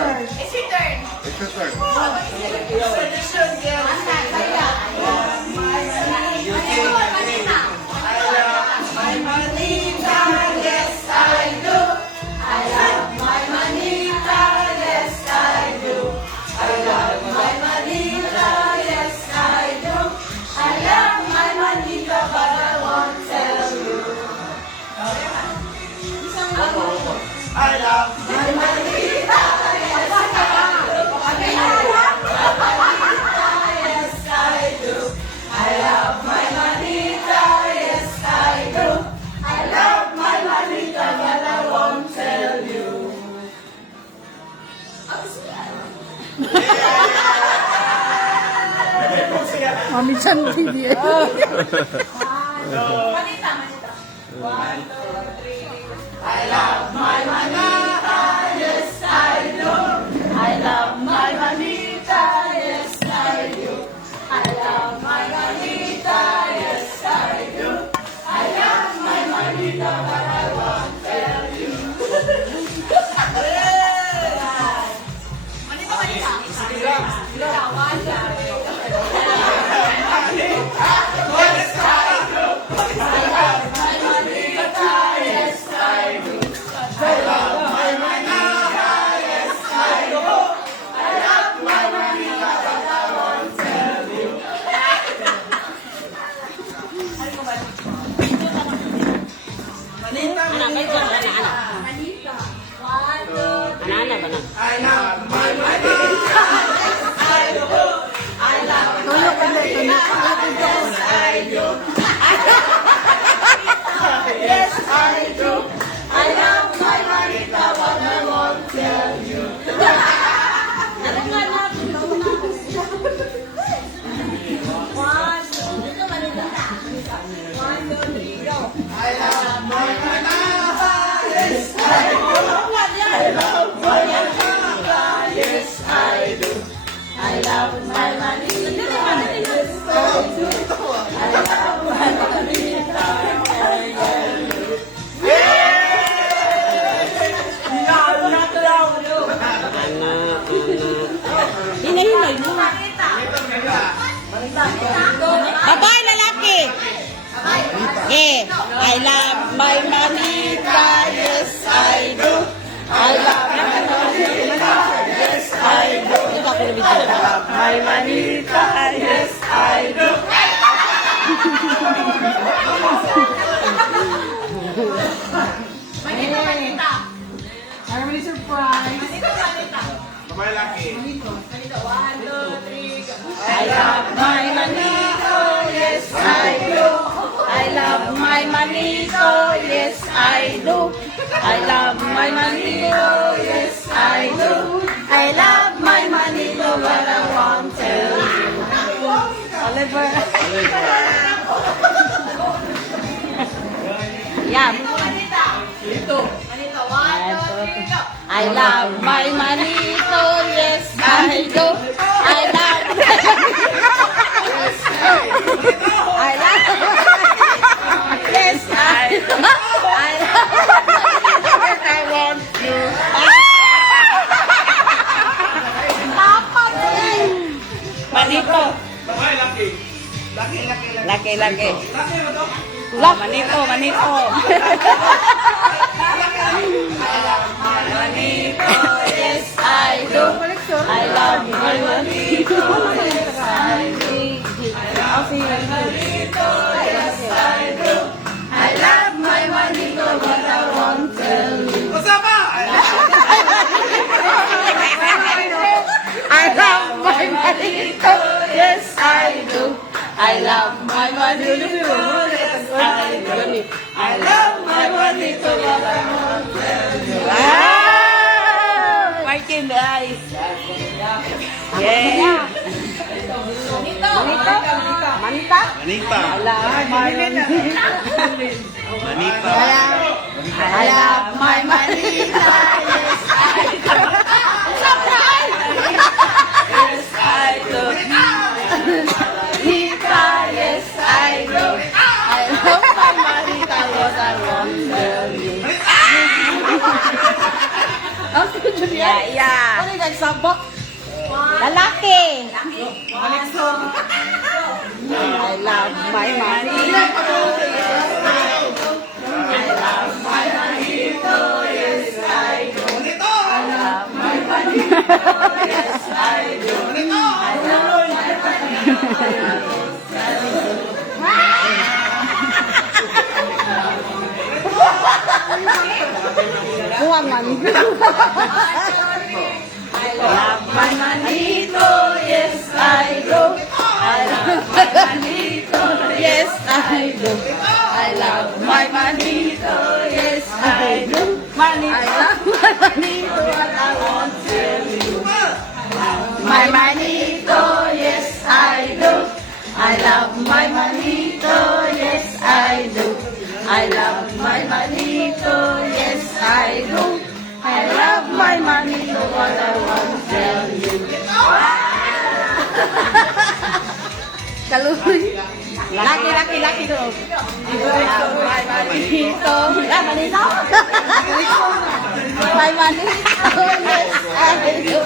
It's your turn. It's your turn. Mami Chan TV. Manita. 1, 2, 3. I love my manita, yes I do. I love my manita, yes I do. I love my manita, yes I do. I love my manita, but I won't tell you. Hinahinay mo. Babae, lalaki. I love my manita, yes I do. I love my manita, yes I do. I love my manita, yes I do. Manita. I'm really surprised. Manita. Babae laki. Manita, 1, 2, 3, go. I love my manito, yes I do. I love my manito, yes I do. I love my manito, yes I do. I love my manito, but I won't tell you. Oliver. Yeah. Manita. Manita, 1, 2, 3, go. I love my manito, yes I do. I love I love yes I do. I love I want you. Manito. Babae laki. Laki. Laki. Laki mo to? Manito. Manito, yes I do. I love my manito, yes I do. I love my manito, but I won't tell you. Kasama! I love my manito, yes I do. I love my manito, yes I do. I love my manito, but I won't tell you. Wow! Right in the eyes. Yeah. Manita. Manita? Manita. I love my manita. Manita. I love my manita, yes I do. Yes I do. Manita, yes I do. I love my manita, but I won't tell you. Yeah. Ano yung nagsabok? Lalaki. I love my money. Buwang man. I love my manito, yes I do. I love my manito, yes I do. I love my manito, yes I do. I love my manito, what I want to tell you. My manito, yes I do. I love my manito, yes I do. I love my manito, yes I do. I love my manito, what I want to tell you. Kaluy. Laki to. I love my manito. Ah, manito? My manito, yes I do.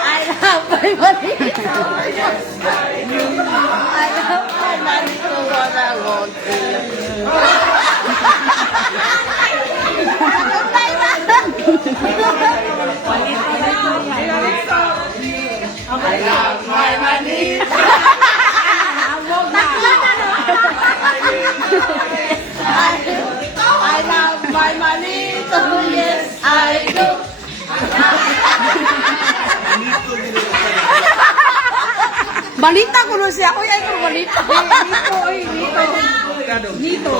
I love my manito, yes I do. I love my manito, what I want to tell you. I love my manito. I love my manito, yes I do. Balita ko nun siya. Uy, ay ko balita. Nito.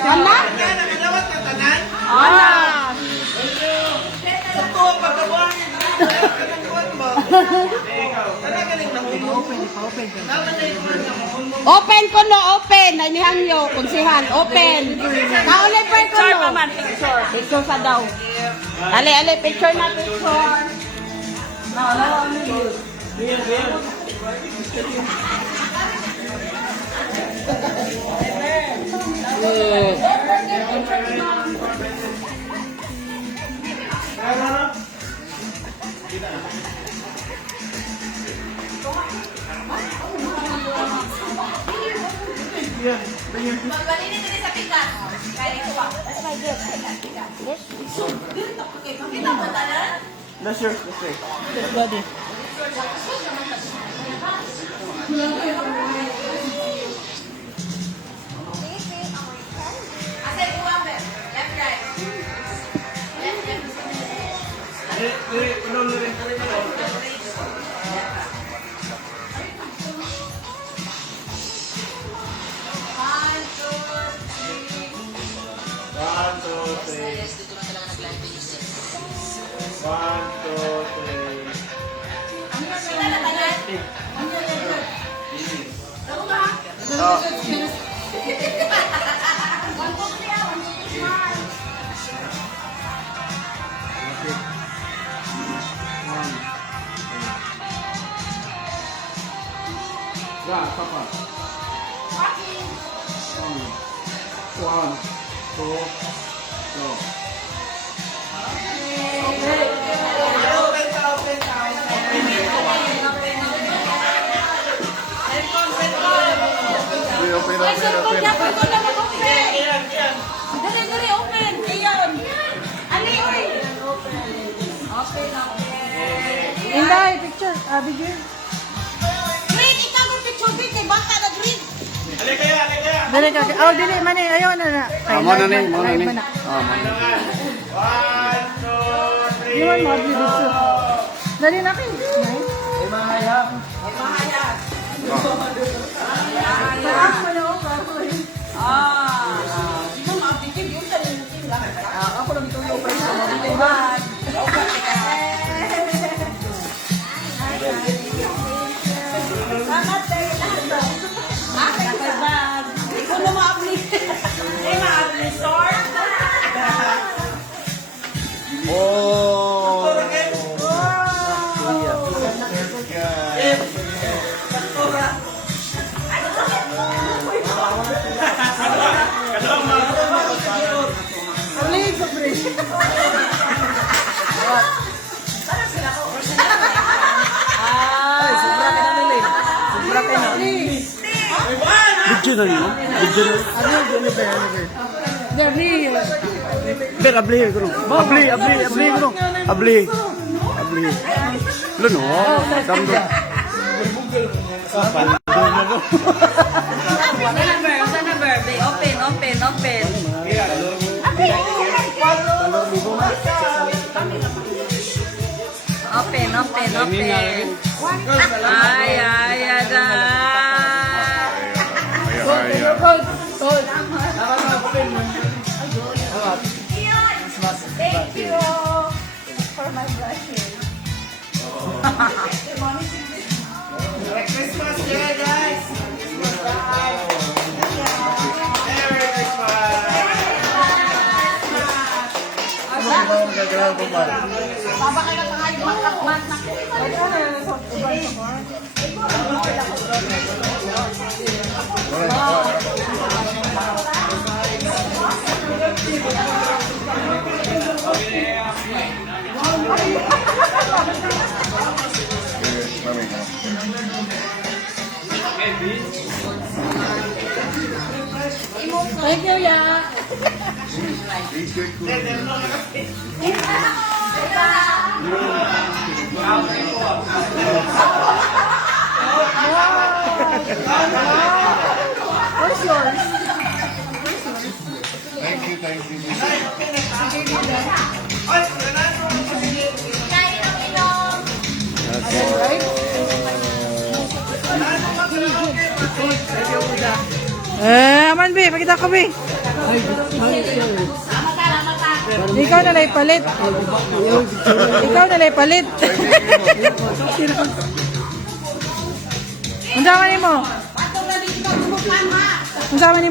Wala? Nakadawat ka tanan? Wala. Sa tuwang pagkabuhan. Anong buwan mo? Ikaw. Ano galing na mo? Naman na yung mga mo. Open ko no, open. Nanihang yo, kunsihan, open. Naulay pa ko no. Picture sa daw. Ale, picture na picture. Magbalinis din sa pikas. Kaya ito ba? That's my gift. Yes. Kita mo tanan? That's yours. Asa yung umambe? Left, right. One, two, three. 1, 2, 3. Kita na tanan? Tago ba? One, two, three, ah. One, two, three, one. Sapa. 1, 2, go. Ay, cellphone niya po ito na mag-open. Dali, open. Ayan. Ali, oy. Open. Inday, picture. Video. Green, ikaw mo picture green. Kay bata na green. Ali kaya. Dali ka. Oh, dili man ni. Ayaw na. Mo na ni. 1, 2, 3. Yun, video. Dali na kayo. Mahayag. Ito ma-applikin yung talinitin lang. Ako lang ito yung open sa mga liban. Salamat tayo lahat. Bag. Ikaw na ma-apply. Ay, ma-apply sort. Oh. Alig, sobre. Video na yun. Video na. Ber, abli ko no. Abli ko no. Abli. Lo no. Samdo. Sapal. Sana verb. Open. Open. Ay, ada. Thank you for my blessing. Merry Christmas, yeah, guys! Christmas time! Merry Christmas! Baba ka na pa kayo magkakman na. Thank you, ya. What's yours? Aman, be. Pakita ko, be. Ikaw na lang palit. Ang sama ni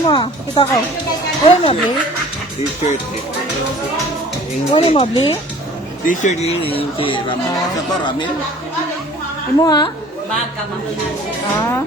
mo. Pakita ko. Ano mo, be? T-shirt. Ano mo, be? T-shirt ini si Ramil. Siapa Ramil? Imo, ha? Baka mamahal. Ah.